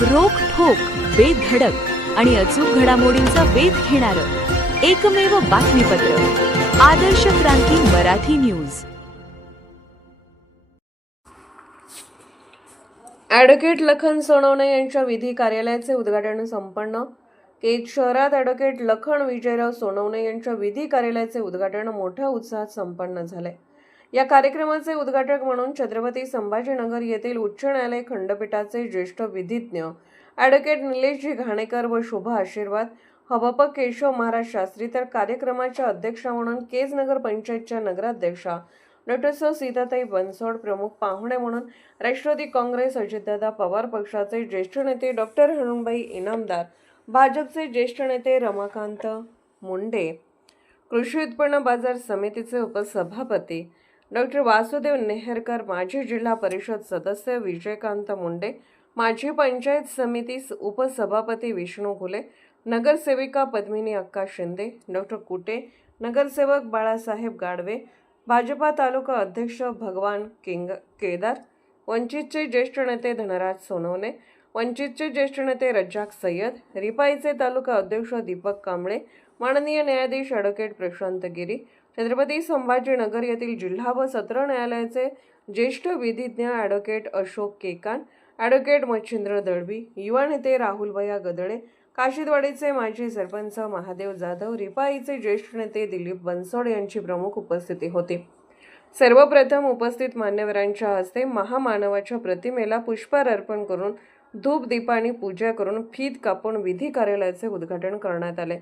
रोखठोक, बेधडक आणि अचूक घडामोडींचा वेध घेणारं एकमेव बातमीपत्र आदर्श क्रांती मराठी न्यूज. ॲडव्होकेट लखन सोनवणे यांच्या विधी कार्यालयाचे उद्घाटन संपन्न. केज शहरात ॲडव्होकेट लखन विजयराव सोनवणे यांच्या विधी कार्यालयाचे उद्घाटन मोठ्या उत्साहात संपन्न झाले. या कार्यक्रमाचे उद्घाटक म्हणून छत्रपती संभाजीनगर येथील उच्च न्यायालय खंडपीठाचे ज्येष्ठ विधिज्ञ ॲडव्होकेट निलेशजी घाणेकर व शुभ आशीर्वाद हबप केशव महाराज शास्त्री, तर कार्यक्रमाच्या अध्यक्षा म्हणून केज नगर पंचायतच्या नगराध्यक्षा डॉ. सीताताई बनसोड, प्रमुख पाहुणे म्हणून राष्ट्रवादी काँग्रेस अजितदादा पवार पक्षाचे ज्येष्ठ नेते डॉ. हनुबाई इनामदार, भाजपचे ज्येष्ठ नेते रमाकांत मुंडे, कृषी उत्पन्न बाजार समितीचे उपसभापती डॉ. वासुदेव नेहरकर, माजी जिल्हा परिषद सदस्य विजयकांत मुंडे, माजी पंचायत समिती उपसभापती विष्णू घुले, नगरसेविका पद्मिनी अक्का शिंदे, डॉ. कुटे, नगरसेवक बाळासाहेब गाडवे, भाजपा तालुका अध्यक्ष भगवान केदार, वंचितचे ज्येष्ठ नेते धनराज सोनवणे, वंचितचे ज्येष्ठ नेते रज्जाक सय्यद, रिपाईचे तालुका अध्यक्ष दीपक कांबळे, माननीय न्यायाधीश ॲडव्होकेट प्रशांत गिरी, छत्रपती संभाजीनगर येथील जिल्हा व सत्र न्यायालयाचे ज्येष्ठ विधिज्ञ ॲडव्होकेट अशोक केकान, ॲडव्होकेट मच्छिंद्र दळवी, युवा नेते राहुलभैया गदळे, काशीदवाडीचे माजी सरपंच महादेव जाधव, रिपाईचे ज्येष्ठ नेते दिलीप बनसोड यांची प्रमुख उपस्थिती होती. सर्वप्रथम उपस्थित मान्यवरांच्या हस्ते महामानवाच्या प्रतिमेला पुष्पहार अर्पण करून धूप दीपानी पूजा करून फीत कापून विधी कार्यालयाचे उद्घाटन करण्यात आले.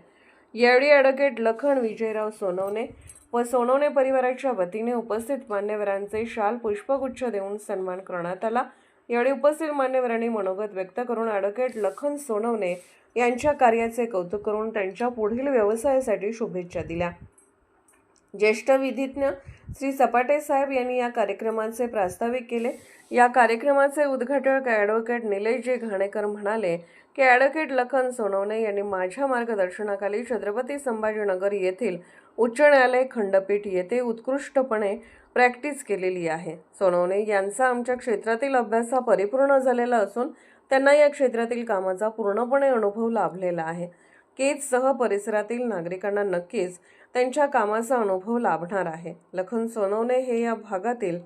यावेळी ॲडव्होकेट लखन विजयराव सोनवणे व सोनवणे परिवाराच्या वतीने उपस्थित मान्यवरांचे शाल पुष्पगुच्छ देऊन सन्मान करण्यात आला. यावेळी उपस्थित मान्यवरांनी मनोगत व्यक्त करून ॲडव्होकेट लखन सोनवणे यांच्या कार्याचे कौतुक करून त्यांच्या पुढील व्यवसायासाठी शुभेच्छा दिल्या. ज्येष्ठ विधिज्ञ श्री सपाटे साहेब यांनी या कार्यक्रमाचे प्रास्ताविक केले. या कार्यक्रमाचे उद्घाटक ॲडव्होकेट निलेशजी घाणेकर म्हणाले की ॲडव्होकेट लखन सोनवणे यांनी माझ्या मार्गदर्शनाखाली छत्रपती संभाजीनगर येथील उच्च न्यायालय खंडपीठ येथे उत्कृष्टपणे प्रॅक्टिस केलेली आहे. सोनवणे यांचा आमच्या क्षेत्रातील अभ्यास हा परिपूर्ण झालेला असून त्यांना या क्षेत्रातील कामाचा पूर्णपणे अनुभव लाभलेला आहे. केजसह परिसरातील नागरिकांना नक्कीच त्यांच्या कामाचा अनुभव लाभणार आहे. लखन सोनवणे हे या भागातील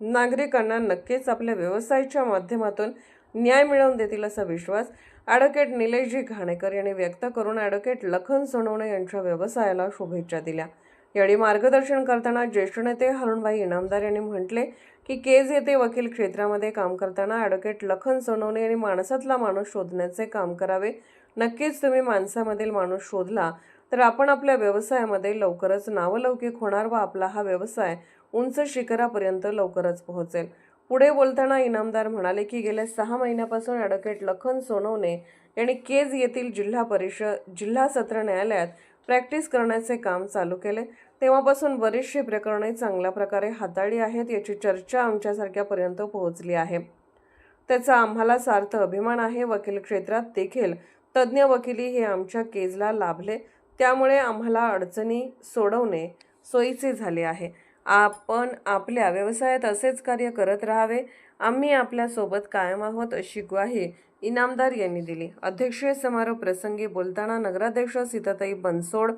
नागरिकांना नक्कीच आपल्या व्यवसायाच्या माध्यमातून न्याय मिळवून देतील असा विश्वास ॲडव्होकेट निलेशजी घाणेकर यांनी व्यक्त करून ॲडव्होकेट लखन सोनवणे यांच्या व्यवसायाला शुभेच्छा दिल्या. यावेळी मार्गदर्शन करताना ज्येष्ठ नेते हनुबाई इनामदार यांनी म्हटले की केज येथे वकील क्षेत्रामध्ये काम करताना ॲडव्होकेट लखन सोनवणे यांनी माणसातला माणूस शोधण्याचे काम करावे. नक्कीच तुम्ही माणसामधील माणूस शोधला तर आपण आपल्या व्यवसायामध्ये लवकरच नावलौकिक होणार व आपला हा व्यवसाय उंच शिखरापर्यंत लवकरच पोहोचेल. पुढे बोलताना इनामदार म्हणाले की गेल्या 6 महिन्यापासून ॲडव्होकेट लखन सोनवणे यांनी केज येथील जिल्हा सत्र न्यायालयात प्रॅक्टिस करण्याचे काम चालू केले. तेव्हापासून बरीचशी प्रकरणे चांगल्या प्रकारे हाताळली आहेत. याची चर्चा आमच्यासारख्यापर्यंत पोहोचली आहे. त्याचा आम्हाला सार्थ अभिमान आहे. वकील क्षेत्रात देखील तज्ज्ञ वकिली हे आमच्या केजला लाभले, त्यामुळे आम्हाला अडचणी सोडवणे सोयीचे झाले आहे. आपण आपल्या व्यवसायात असेच कार्य करत राहावे. आम्ही आपल्यासोबत कायम आहोत अशी ग्वाही इनामदार यांनी दिली. अध्यक्षीय समारोप प्रसंगी बोलताना नगराध्यक्ष सीताताई बनसोड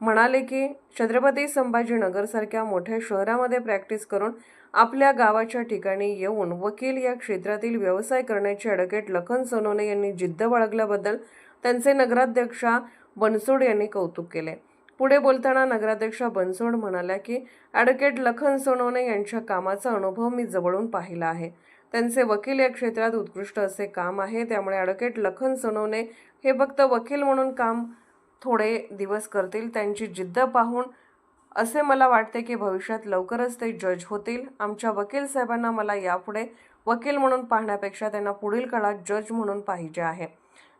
म्हणाले की छत्रपती संभाजीनगरसारख्या मोठ्या शहरामध्ये प्रॅक्टिस करून आपल्या गावाच्या ठिकाणी येऊन वकील या क्षेत्रातील व्यवसाय करण्याचे ॲडव्होकेट लखन सोनवणे यांनी जिद्द बाळगल्याबद्दल त्यांचे नगराध्यक्षा बनसोड यांनी कौतुक केले. पुढे बोलताना नगराध्यक्षा बनसोड म्हणाल्या की ॲडव्होकेट लखन सोनवणे यांच्या कामाचा अनुभव मी जवळून पाहिला आहे. त्यांचे वकील या क्षेत्रात उत्कृष्ट असे काम आहे. त्यामुळे ॲडव्होकेट लखन सोनवणे हे फक्त वकील म्हणून काम थोडे दिवस करतील. त्यांची जिद्द पाहून असे मला वाटते की भविष्यात लवकरच ते जज होतील. आमच्या वकील साहेबांना मला यापुढे वकील म्हणून पाहण्यापेक्षा त्यांना पुढील काळात जज म्हणून पाहिजे आहे.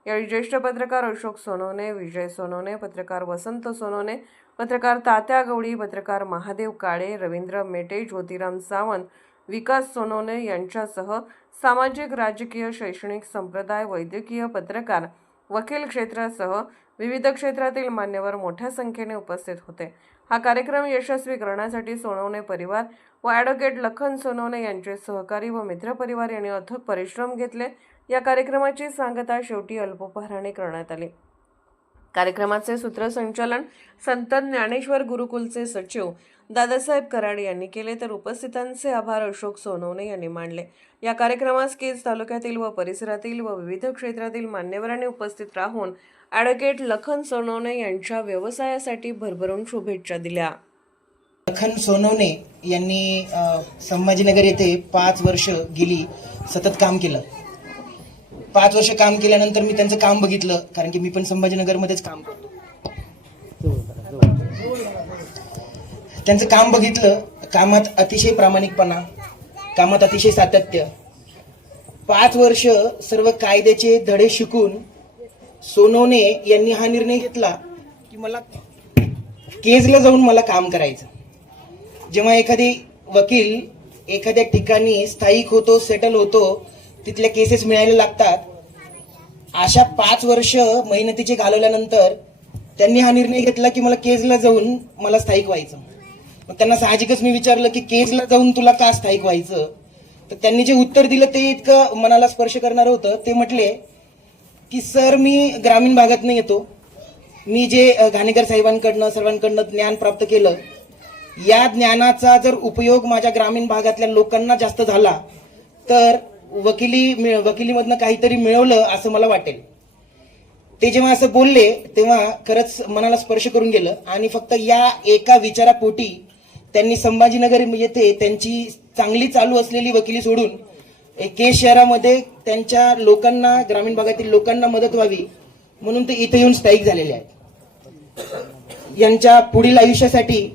यावेळी ज्येष्ठ पत्रकार अशोक सोनवणे, विजय सोनवणे, पत्रकार वसंत सोनवणे, पत्रकार तात्या गवळी, पत्रकार महादेव काळे, रवींद्र मेटे, ज्योतिराम सावंत, विकास सोनवणे यांच्यासह सामाजिक, राजकीय, शैक्षणिक, संप्रदाय, वैद्यकीय, पत्रकार, वकील क्षेत्रासह विविध क्षेत्रातील मान्यवर मोठ्या संख्येने उपस्थित होते. हा कार्यक्रम यशस्वी करण्यासाठी सोनवणे परिवार व ॲडव्होकेट लखन सोनवणे यांचे सहकारी व मित्रपरिवार यांनी अथक परिश्रम घेतले. या कार्यक्रमाची सांगता शेवटी अल्पोपहाराने करण्यात आली. कार्यक्रमाचे सूत्रसंचालन संत ज्ञानेश्वर गुरुकुलचे सचिव दादासाहेब कराड यांनी केले, तर उपस्थितांचे आभार अशोक सोनवणे यांनी मानले. या कार्यक्रमास केज तालुक्यातील व परिसरातील व विविध क्षेत्रातील मान्यवरांनी उपस्थित राहून ॲडव्होकेट लखन सोनवणे यांच्या व्यवसायासाठी भरभरून शुभेच्छा दिल्या. लखन सोनवणे यांनी संभाजीनगर येथे 5 वर्ष गेली सतत काम केलं. 5 वर्ष काम केल्यानंतर मी त्यांचं काम बघितलं, कारण की मी पण संभाजीनगरमध्येच काम करतो. त्यांचं काम बघितलं. कामात अतिशय प्रामाणिकपणा, कामात अतिशय सातत्य. 5 वर्ष सर्व कायद्याचे धडे शिकून सोनवणे यांनी हा निर्णय घेतला की मला केजला जाऊन मला काम करायचं. जेव्हा एखादी वकील एखाद्या ठिकाणी स्थायिक होतो, सेटल होतो, तिथल्या केसेस मिळायला लागतात. अशा 5 वर्ष मेहनतीचे घालवल्यानंतर त्यांनी हा निर्णय घेतला की मला केजला जाऊन मला स्थायिक व्हायचं. मग त्यांना साहजिकच मी विचारलं की केजला जाऊन तुला का स्थायिक व्हायचं. तर त्यांनी जे उत्तर दिलं ते इतकं मनाला स्पर्श करणारं होतं. ते म्हटले की सर, मी ग्रामीण भागातून येतो. मी जे घाणेकर साहेबांकडनं सर्वांकडनं ज्ञान प्राप्त केलं, या ज्ञानाचा जर उपयोग माझ्या ग्रामीण भागातल्या लोकांना जास्त झाला तर वकिलीमधनं काहीतरी मिळवलं असं मला वाटेल. ते जेव्हा असं बोलले तेव्हा खरंच मनाला स्पर्श करून गेलं. आणि फक्त या एका विचारापोटी त्यांनी संभाजीनगर येथे त्यांची चांगली चालू असलेली वकिली सोडून केज शहरामध्ये त्यांच्या लोकांना, ग्रामीण भागातील लोकांना मदत व्हावी म्हणून ते इथे येऊन स्थायिक झालेले आहेत. यांच्या पुढील आयुष्यासाठी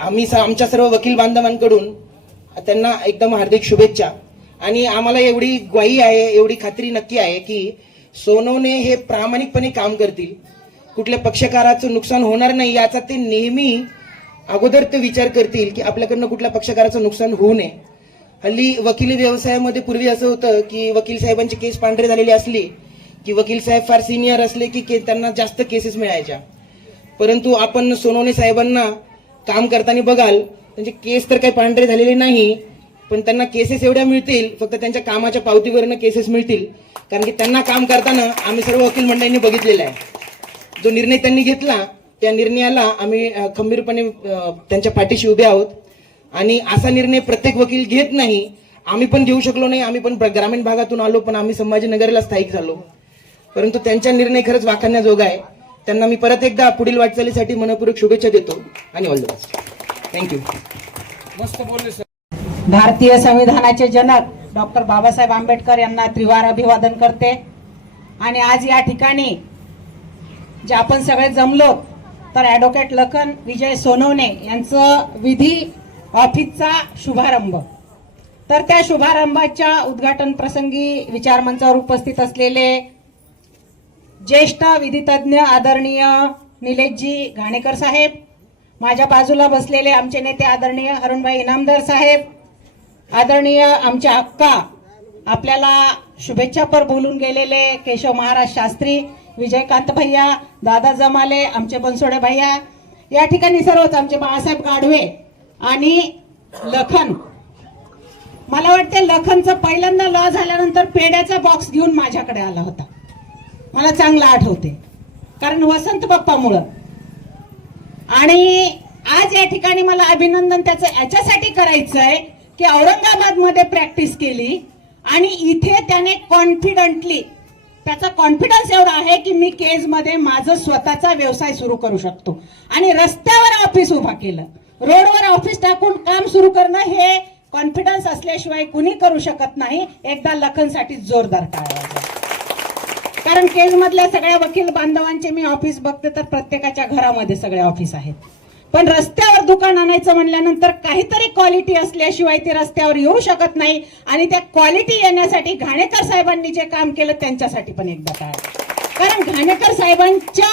आम्ही आमच्या सर्व वकील बांधवांकडून त्यांना एकदम हार्दिक शुभेच्छा. आणि आम्हाला एवढी ग्वाही आहे, एवढी खात्री नक्की आहे की सोनवणे हे प्रामाणिकपणे काम करतील. कुठल्या पक्षकाराचं नुकसान होणार नाही याचा ते नेहमी अगोदर ते विचार करतील की आपल्याकडनं कुठल्या पक्षकाराचं नुकसान होऊ नये. हल्ली वकिली व्यवसायामध्ये पूर्वी असं होतं की वकील साहेबांची केस पांढरे झालेली असली की वकील साहेब फार सिनियर असले की त्यांना जास्त केसेस मिळायच्या. परंतु आपण सोनवणे साहेबांना काम करताना बघाल, त्यांचे केस तर काही पांढरे झालेले नाही, पण त्यांना केसेस एवढ्या मिळतील, फक्त त्यांच्या कामाच्या पावतीवरनं केसेस मिळतील. कारण की त्यांना काम करताना आम्ही सर्व वकील मंडळींनी बघितलेला आहे. जो निर्णय त्यांनी घेतला त्या निर्णयाला आम्ही खंबीरपणे त्यांच्या पाठीशी उभे आहोत. आणि असा निर्णय प्रत्येक वकील घेत नाही. आम्ही पण घेऊ शकलो नाही. आम्ही पण ग्रामीण भागातून आलो, पण आम्ही संभाजीनगरला स्थायिक झालो. परंतु त्यांचा निर्णय खरंच वाखाणण्याजोगा आहे. त्यांना मी परत एकदा पुढील वाटचालीसाठी मनपूर्वक शुभेच्छा देतो आणि ऑल द बेस्ट. थँक्यू. मस्त बोलले सर. भारतीय संविधानाचे जनक डॉक्टर बाबासाहेब आंबेडकर यांना त्रिवार अभिवादन करते. आणि आज या ठिकाणी जे आपण सगळे जमलो तर ॲडव्होकेट लखन विजय सोनवणे यांचं विधी ऑफिसचा शुभारंभ. तर त्या शुभारंभाच्या उद्घाटन प्रसंगी विचारमंचावर उपस्थित असलेले ज्येष्ठ विधितज्ञ आदरणीय निलेशजी घाणेकर साहेब, माझ्या बाजूला बसलेले आमचे नेते आदरणीय अरुणभाई इनामदार साहेब, आदरणीय आमच्या अक्का, आपल्याला शुभेच्छापर बोलून गेलेले केशव महाराज शास्त्री, विजयकांत भैया, दादा जमाले, आमचे बनसोडे भैया, या ठिकाणी सर्वच आमचे बाळासाहेब गाढवे आणि लखन. मला वाटते लखनचं पहिल्यांदा लॉ झाल्यानंतर पेड्याचा बॉक्स घेऊन माझ्याकडे आला होता. मला चांगलं आठवते, कारण वसंत बाप्पामुळं. आणि आज या ठिकाणी मला अभिनंदन त्याचं याच्यासाठी करायचं आहे की औरंगाबाद मध्ये प्रॅक्टिस केली आणि इथे त्याने कॉन्फिडंटली, त्याचा कॉन्फिडन्स एवढा आहे की मी केजमध्ये माझं स्वतःचा व्यवसाय सुरू करू शकतो. आणि रस्त्यावर ऑफिस उभा केलं, रोडवर ऑफिस टाकून काम सुरू करणं हे कॉन्फिडन्स असल्याशिवाय कुणी करू शकत नाही. एकदा लखनसाठी जोरदार टाळ्या. कारण केज मधल्या सगळ्या वकील बांधवांचे मी ऑफिस बघते तर प्रत्येकाच्या घरामध्ये सगळे ऑफिस आहेत. पण रस्त्यावर दुकान आणायचं म्हणल्यानंतर काहीतरी क्वालिटी असल्याशिवाय ते रस्त्यावर येऊ शकत नाही. आणि त्या क्वालिटी येण्यासाठी घाणेकर साहेबांनी जे काम केलं त्यांच्यासाठी पण एकदा टाळ्या. कारण घाणेकर साहेबांच्या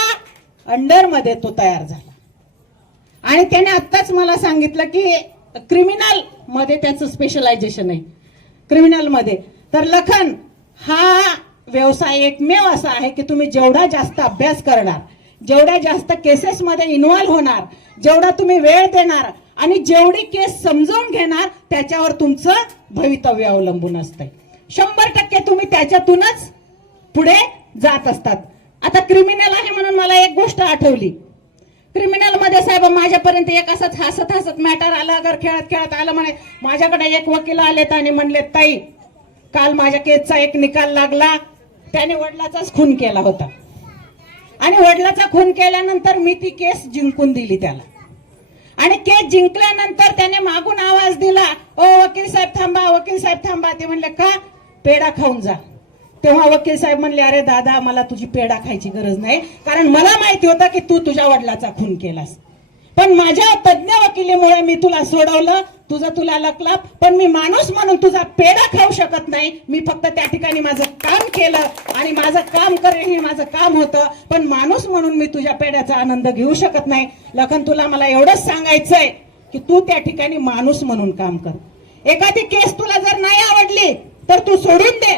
अंडरमध्ये तो तयार झाला. आणि त्याने आत्ताच मला सांगितलं की क्रिमिनल मध्ये त्याचं स्पेशलायझेशन आहे, क्रिमिनल मध्ये. तर लखन हा व्यवसाय एकमेव असा आहे की तुम्ही जेवढा जास्त अभ्यास करणार, जेवढ्या जास्त केसेस मध्ये इन्व्हॉल्व्ह होणार, जेवढा तुम्ही वेळ देणार आणि जेवढी केस समजून घेणार त्याच्यावर तुमचं भवितव्य अवलंबून असतंय. 100% तुम्ही त्याच्यातूनच पुढे जात असतात. आता क्रिमिनल आहे म्हणून मला एक गोष्ट आठवली. क्रिमिनल मध्ये साहेब माझ्यापर्यंत एक असंच हसत हसत मॅटर आलं, अगर खेळत खेळत आलं. म्हणे माझ्याकडे एक वकील आलेत आणि म्हणले, ताई काल माझ्या केसचा एक निकाल लागला, त्याने वडिलाचाच खून केला होता आणि वडिलाचा खून केल्यानंतर मी ती केस जिंकून दिली त्याला. आणि केस जिंकल्यानंतर त्याने मागून आवाज दिला, ओ वकील साहेब थांबा, वकील साहेब थांबा. ते म्हणले, का? पेढा खाऊन जा. तेव्हा वकील साहेब म्हणले, अरे दादा मला तुझी पेढा खायची गरज नाही, कारण मला माहिती होतं की तू तुझ्या वडिलाचा खून केलास. पण माझ्या तज्ञ वकिलीमुळे मी तुला सोडवलं, तुला लकलाप. पण मी माणूस म्हणून तुझा पेढा खाऊ शकत नाही. मी फक्त त्या ठिकाणी माझं काम केलं आणि माझं काम करणे हे माझं काम होतं. पण माणूस म्हणून मी तुझ्या पेढ्याचा आनंद घेऊ शकत नाही. लखन, तुला मला एवढंच सांगायचंय की तू त्या ठिकाणी माणूस म्हणून काम कर. एखादी केस तुला जर नाही आवडली तर तू सोडून दे.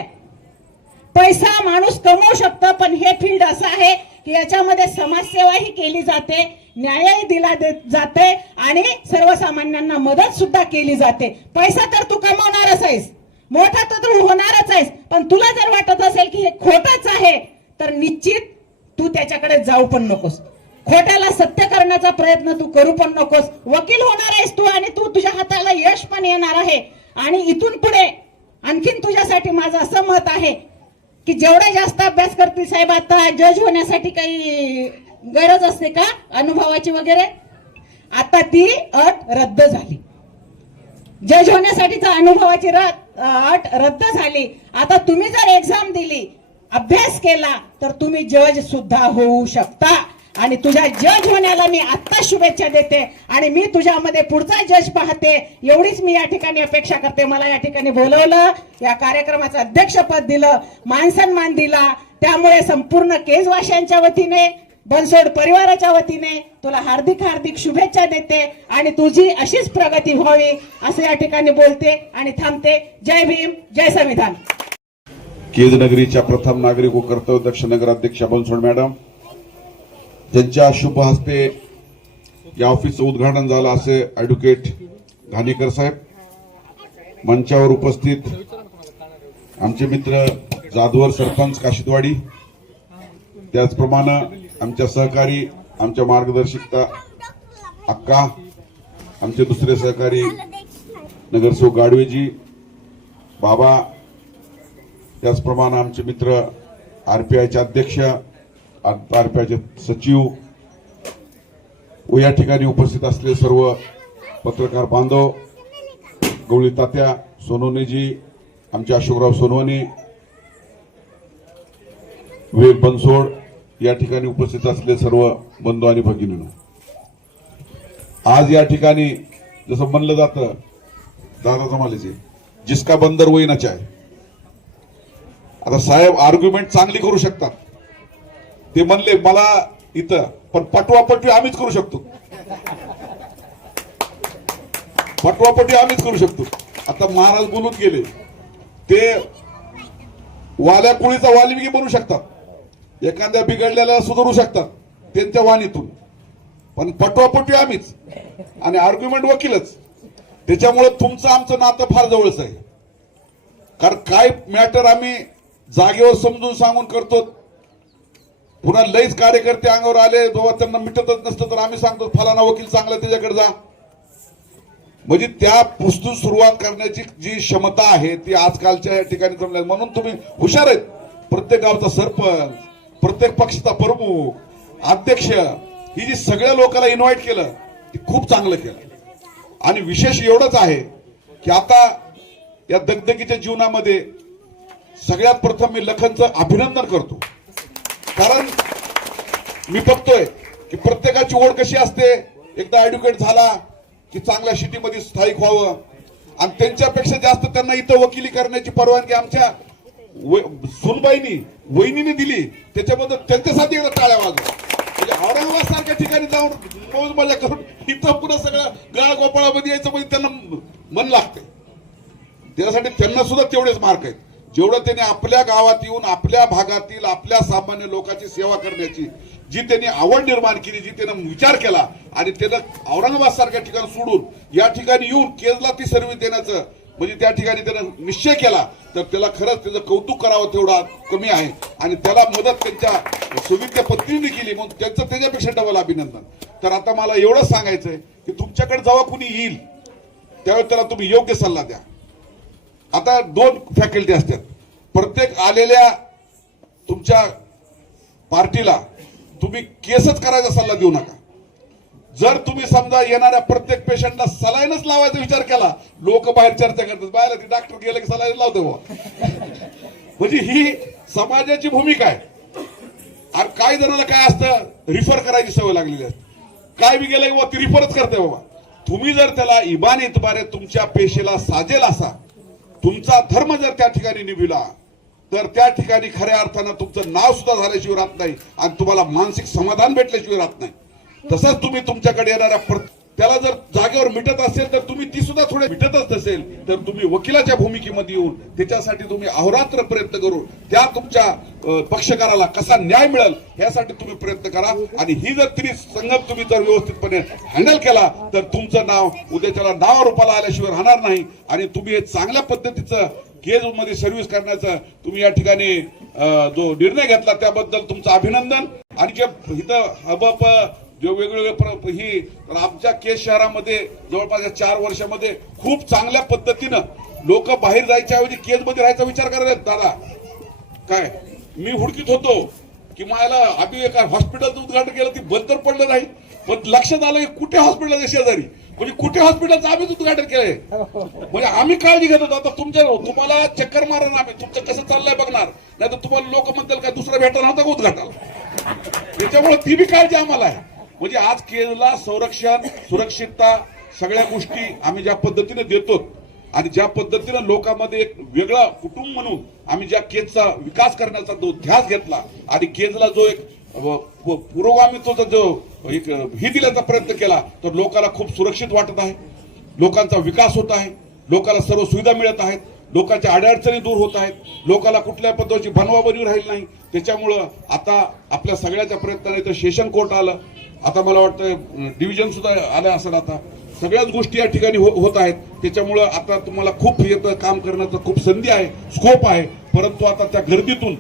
पैसा माणूस कमवू शकतो, पण हे फील्ड असं आहे की याच्यामध्ये समाजसेवाही केली जाते, न्यायही दिला जाते आणि सर्वसामान्यांना मदत सुद्धा केली जाते. पैसा तर तू कमवणारच आहेस, मोठा तर तू होणारच आहेस. पण तुला जर वाटत असेल की हे खोटंच आहे तर निश्चित तू त्याच्याकडे जाऊ पण नकोस. खोट्याला सत्य करण्याचा प्रयत्न तू करू पण नकोस. वकील होणार आहेस तू आणि तू तुझ्या हाताला यश पण येणार आहे. आणि इथून पुढे आणखीन तुझ्यासाठी माझं असं मत आहे की जेवढे जास्त अभ्यास करतील साहेब, आता जज होण्यासाठी काही गरज असते का अनुभवाची वगैरे? आता ती अट रद्द झाली. जज होण्यासाठीचा अनुभवाची अट रद्द झाली. आता तुम्ही जर एक्झाम दिली, अभ्यास केला तर तुम्ही जज सुद्धा होऊ शकता. आणि तुझ्या जज होण्याला मी आत्ता शुभेच्छा देते आणि मी तुझ्यामध्ये पुढचा जज पाहते. एवढीच मी या ठिकाणी अपेक्षा करते. मला या ठिकाणी बोलवलं, या कार्यक्रमाचं अध्यक्षपद दिलं, मानसन्मान दिला, त्यामुळे संपूर्ण केजवाशांच्या वतीने, बनसोड परिवाराच्या वतीने तुला हार्दिक हार्दिक शुभेच्छा देते आणि तुझी अशीच प्रगती व्हावी असं या ठिकाणी बोलते आणि थांबते. जय भीम, जय संविधान. केज नगरीच्या प्रथम नागरिक व कर्तव्यदक्ष नगराध्यक्षा बनसोड मॅडम, ज्यांच्या शुभ हस्ते या ऑफिसचं उद्घाटन झालं असे ॲडव्होकेट घाणेकर साहेब, मंचावर उपस्थित आमचे मित्र जाधवर सरपंच काशिदवाडी, त्याचप्रमाणे आमच्या सहकारी, आमच्या मार्गदर्शकता अक्का, आमचे दुसरे सहकारी नगरसेवक गाडवेजी, बाबा, त्याचप्रमाणे आमचे मित्र आरपीआयचे अध्यक्ष, आरपीआयचे सचिव व या ठिकाणी उपस्थित असलेले सर्व पत्रकार बांधव, गवळी तात्या, सोनवणेजी, आमचे अशोकराव सोनवणे, विवेक बनसोड, या ठिकाणी उपस्थित असलेले सर्व बंधू आणि भगिनींनो, आज या ठिकाणी जसं म्हणलं जातं दादा जमालेचे, जिसका बंदर वही नचा आहे. आता साहेब आर्ग्युमेंट चांगली करू शकतात. ते म्हणले मला इथं, पण पटवापटवी आम्हीच करू शकतो. पटवापटवी आम्हीच करू शकतो. आता महाराज बोलून गेले, ते वाल्या कुळीचा वाल्मिकी बनू शकतात, एखाद्या बिघडलेला सुधारू शकतात त्यांच्या वाणीतून, पण पटवापटवी आम्हीच आणि आर्ग्युमेंट वकीलच. त्याच्यामुळे तुमचं आमचं नातं फार जवळच आहे. कारण काय मॅटर आम्ही जागेवर समजून सांगून करतो. पुन्हा लईच कार्यकर्ते अंगावर आले, जेव्हा त्यांना मिटतच नसतं तर आम्ही सांगतो फलाना वकील चांगला त्याच्याकडे जा. म्हणजे त्या पुस्तून सुरुवात करण्याची जी क्षमता आहे ती आजकालच्या या ठिकाणी जमल्या. म्हणून तुम्ही हुशार आहेत. प्रत्येक गावचा सरपंच, प्रत्येक पक्षाचा प्रमुख, अध्यक्ष, ही जी सगळ्या लोकांना इन्व्हाइट केलं ती खूप चांगलं केलं. आणि विशेष एवढंच आहे की आता या दगदगीच्या जीवनामध्ये सगळ्यात प्रथम मी लखनचं अभिनंदन करतो. कारण मी बघतोय की प्रत्येकाची ओढ कशी असते, एकदा ऍडव्होकेट झाला की चांगल्या सिटीमध्ये स्थायिक व्हावं, आणि त्यांच्यापेक्षा जास्त त्यांना इथं वकिली करण्याची परवानगी आमच्या सुनबाईनी वहिनीने दिली. त्याच्याबद्दल त्यांच्यासाठी एकदा टाळ्या वाजवा. म्हणजे औरंगाबाद सारख्या ठिकाणी जाऊन मौज मजा करून इथं पुन्हा सगळं गळा गोपाळामध्ये यायचं म्हणजे त्यांना मन लागते. त्यासाठी त्यांना सुद्धा तेवढेच मार्क आहेत. जेवढं त्यांनी आपल्या गावात येऊन आपल्या भागातील आपल्या सामान्य लोकांची सेवा करण्याची जी त्यांनी आवड निर्माण केली, जी त्यानं विचार केला आणि त्यानं औरंगाबाद सारख्या ठिकाणी सोडून या ठिकाणी येऊन केजला ती सर्व्हिस देण्याचं म्हणजे त्या ठिकाणी त्यानं निश्चय केला तर त्याला खरंच त्याचं कौतुक करावं तेवढा कमी आहे. आणि त्याला मदत त्यांच्या सुविद्य पत्नीने केली म्हणून त्यांचं त्याच्यापेक्षा डबल अभिनंदन. तर आता मला एवढंच सांगायचंय की तुमच्याकडे जेव्हा कुणी येईल त्यावेळेस त्याला तुम्ही योग्य सल्ला द्या. आता 2 फॅकल्टी असतात. प्रत्येक आलेल्या तुमच्या पार्टीला तुम्ही केसच करायचा सल्ला देऊ नका. जर तुम्ही समजा येणाऱ्या प्रत्येक पेशंटला सलाईनच लावायचा विचार केला, लोक बाहेर चर्चा करतात, बाहेर की डॉक्टर गेले की सलाईन लावतो म्हणजे ही समाजाची भूमिका आहे. आणि काही जणांना काय असतं, रिफर करायची सवय लागलेली असते. काय बी गेलं की ती रिफरच करते बाबा. तुम्ही जर त्याला इबान इतबारे तुमच्या पेशेला साजेल असा तुमचा धर्म जर त्या ठिकाणी निभिला तर त्या ठिकाणी खऱ्या अर्थानं तुमचं नाव सुद्धा झाल्याशिवाय राहत नाही आणि तुम्हाला मानसिक समाधान भेटल्याशिवाय राहत नाही. तसंच तुम्ही तुमच्याकडे येणाऱ्या त्याला जर जागेवर मिटत असेल तर तुम्ही ती सुद्धा थोडे मिटतच नसेल तर तुम्ही वकिलाच्या भूमिकेमध्ये येऊन त्याच्यासाठी तुम्ही अहोरात्र प्रयत्न करून त्या तुमच्या पक्षकाराला कसा न्याय मिळेल यासाठी तुम्ही प्रयत्न करा. आणि ही जर संगम तुम्ही जर व्यवस्थितपणे हँडल केला तर तुमचं नाव उद्याच्याला नावारूपाला आल्याशिवाय राहणार नाही. आणि तुम्ही हे चांगल्या पद्धतीचं केज मध्ये सर्व्हिस करण्याचा तुम्ही या ठिकाणी जो निर्णय घेतला त्याबद्दल तुमचं अभिनंदन. आणि इथं हबप जो वेगवेगळे ही आमच्या केज शहरामध्ये जवळपास 4 वर्षामध्ये खूप चांगल्या पद्धतीनं लोक बाहेर जायच्या ऐवजी केज मध्ये राहायचा विचार करत. दादा काय मी हुडकीत होतो की मला आम्ही एका हॉस्पिटलचं उद्घाटन केलं, ती बंद तर पडलं नाही, पण लक्षात आलं की कुठे हॉस्पिटलच्या शेजारी म्हणजे कुठे हॉस्पिटलचं आम्हीच उद्घाटन केलंय. म्हणजे आम्ही काळजी घेत होतो. आता तुम्हाला चक्कर मारा आम्ही तुमचं कसं चाललंय बघणार, नाही तर तुम्हाला लोक म्हणतील काय दुसरा भेटणार नव्हता का उद्घाटन. त्याच्यामुळे ती बी काळजी आम्हाला आहे. म्हणजे आज केजला संरक्षण सुरक्षितता सगळ्या गोष्टी आम्ही ज्या पद्धतीने देतो आणि ज्या पद्धतीने लोकांमध्ये एक वेगळा कुटुंब म्हणून आम्ही ज्या केजचा विकास करण्याचा जो ध्यास घेतला आणि केजला जो एक पुरोगामित्वाचा जो एक ही दिल्याचा प्रयत्न केला तर लोकांना खूप सुरक्षित वाटत आहे, लोकांचा विकास होत आहे, लोकांना सर्व सुविधा मिळत आहेत, लोकांच्या अडचणी दूर होत आहेत, लोकांना कुठल्या पद्धतीची बनवाबनवी राहील नाही. त्याच्यामुळं आता आपल्या सगळ्याच्या प्रयत्नाने इथं सेशन कोर्ट आलं, आता मला वाटतं डिव्हिजन सुद्धा आलं असेल. आता सगळ्याच गोष्टी या ठिकाणी होत आहेत. त्याच्यामुळं आता तुम्हाला खूप काम करण्याचं खूप संधी आहे, स्कोप आहे. परंतु आता त्या गर्दीतून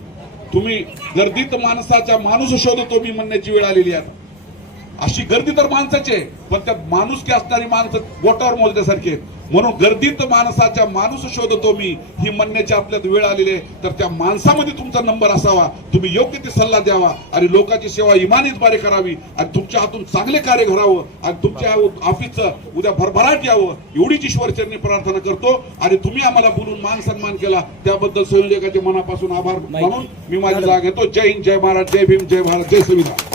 तुम्ही गर्दीत माणसाच्या माणूस शोधतो मी म्हणण्याची वेळ आलेली आहे. अशी गर्दी तर माणसाची आहे पण त्या माणुसकी असणारी माणसं बोटावर मोजण्यासारखी आहेत. म्हणून गर्दीत माणसाच्या माणूस शोधतो मी ही म्हणण्याची आपल्यात वेळ आलेली आहे. तर त्या माणसामध्ये तुमचा नंबर असावा, तुम्ही योग्य ते सल्ला द्यावा आणि लोकांची सेवा इमानीद्वारे करावी आणि तुमच्या हातून चांगले कार्य घडावं आणि तुमच्या ऑफिसचं उद्या भरभराट यावं एवढीच ईश्वरचरणी प्रार्थना करतो. आणि तुम्ही आम्हाला बोलून मान सन्मान केला त्याबद्दल संयोजकाचे मनापासून आभार मानून मी माझी जागा घेतो. जय हिंद, जय महाराज, जय भीम, जय भारत, जय संविधान.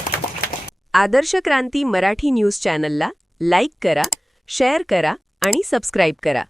आदर्श क्रांती मराठी न्यूज चॅनलला लाईक करा, शेअर करा आणि सबस्क्राईब करा.